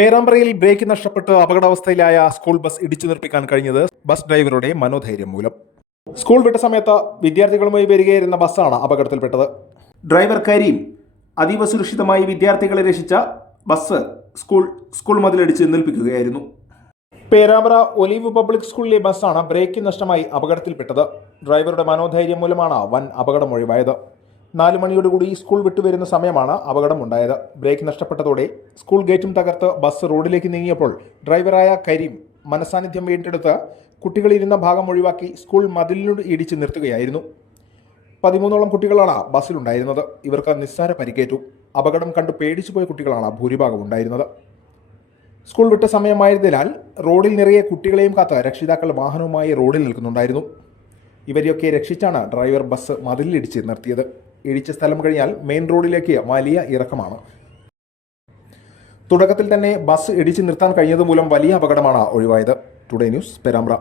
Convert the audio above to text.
പേരാമ്പ്രയിൽ break നഷ്ടപ്പെട്ട് അപകടാവസ്ഥയിലായ school bus ഇടിച്ചു നിർപ്പിക്കാൻ കഴിഞ്ഞത് ബസ് ഡ്രൈവറുടെ മനോധൈര്യം മൂലം. സ്കൂൾ വിട്ട സമയത്ത് വിദ്യാർത്ഥികളുമായി വരികയായിരുന്ന ബസ്സാണ് അപകടത്തിൽപ്പെട്ടത്. ഡ്രൈവർ കരീം അതീവ സുരക്ഷിതമായി വിദ്യാർത്ഥികളെ രക്ഷിച്ച ബസ് സ്കൂൾ സ്കൂൾ മതിലടിച്ച് നിൽപ്പിക്കുകയായിരുന്നു. പേരാമ്പ്ര ഒലീവ് പബ്ലിക് സ്കൂളിലെ ബസ്സാണ് ബ്രേക്ക് നഷ്ടമായി അപകടത്തിൽപ്പെട്ടത്. ഡ്രൈവറുടെ മനോധൈര്യം മൂലമാണ് വൻ അപകടം ഒഴിവായത്. നാല് മണിയോടുകൂടി സ്കൂൾ വിട്ടുവരുന്ന സമയമാണ് അപകടമുണ്ടായത്. ബ്രേക്ക് നഷ്ടപ്പെട്ടതോടെ സ്കൂൾ ഗേറ്റും തകർത്ത് ബസ് റോഡിലേക്ക് നീങ്ങിയപ്പോൾ ഡ്രൈവറായ കരീം മനസാന്നിധ്യം വീണ്ടെടുത്ത് കുട്ടികളിരുന്ന ഭാഗം ഒഴിവാക്കി സ്കൂൾ മതിലിനോട് ഇടിച്ച് നിർത്തുകയായിരുന്നു. പതിമൂന്നോളം കുട്ടികളാണ് ബസ്സിലുണ്ടായിരുന്നത്. ഇവർക്ക് നിസ്സാര പരിക്കേറ്റു. അപകടം കണ്ടു പേടിച്ചുപോയ കുട്ടികളാണ് ഭൂരിഭാഗം ഉണ്ടായിരുന്നത്. സ്കൂൾ വിട്ട സമയമായതിനാൽ റോഡിൽ നിറയെ കുട്ടികളെയും കാത്ത് രക്ഷിതാക്കൾ വാഹനവുമായി റോഡിൽ നിൽക്കുന്നുണ്ടായിരുന്നു. ഇവരെയൊക്കെ രക്ഷിച്ചാണ് ഡ്രൈവർ ബസ് മതിലിടിച്ച് നിർത്തിയത്. ഇടിച്ച സ്ഥലം കഴിഞ്ഞാൽ മെയിൻ റോഡിലേക്ക് വലിയ ഇറക്കമാണ്. തുടക്കത്തിൽ തന്നെ ബസ് ഇടിച്ചു നിർത്താൻ കഴിഞ്ഞതുമൂലം വലിയ അപകടമാണ് ഒഴിവായത്. Today news Perambra.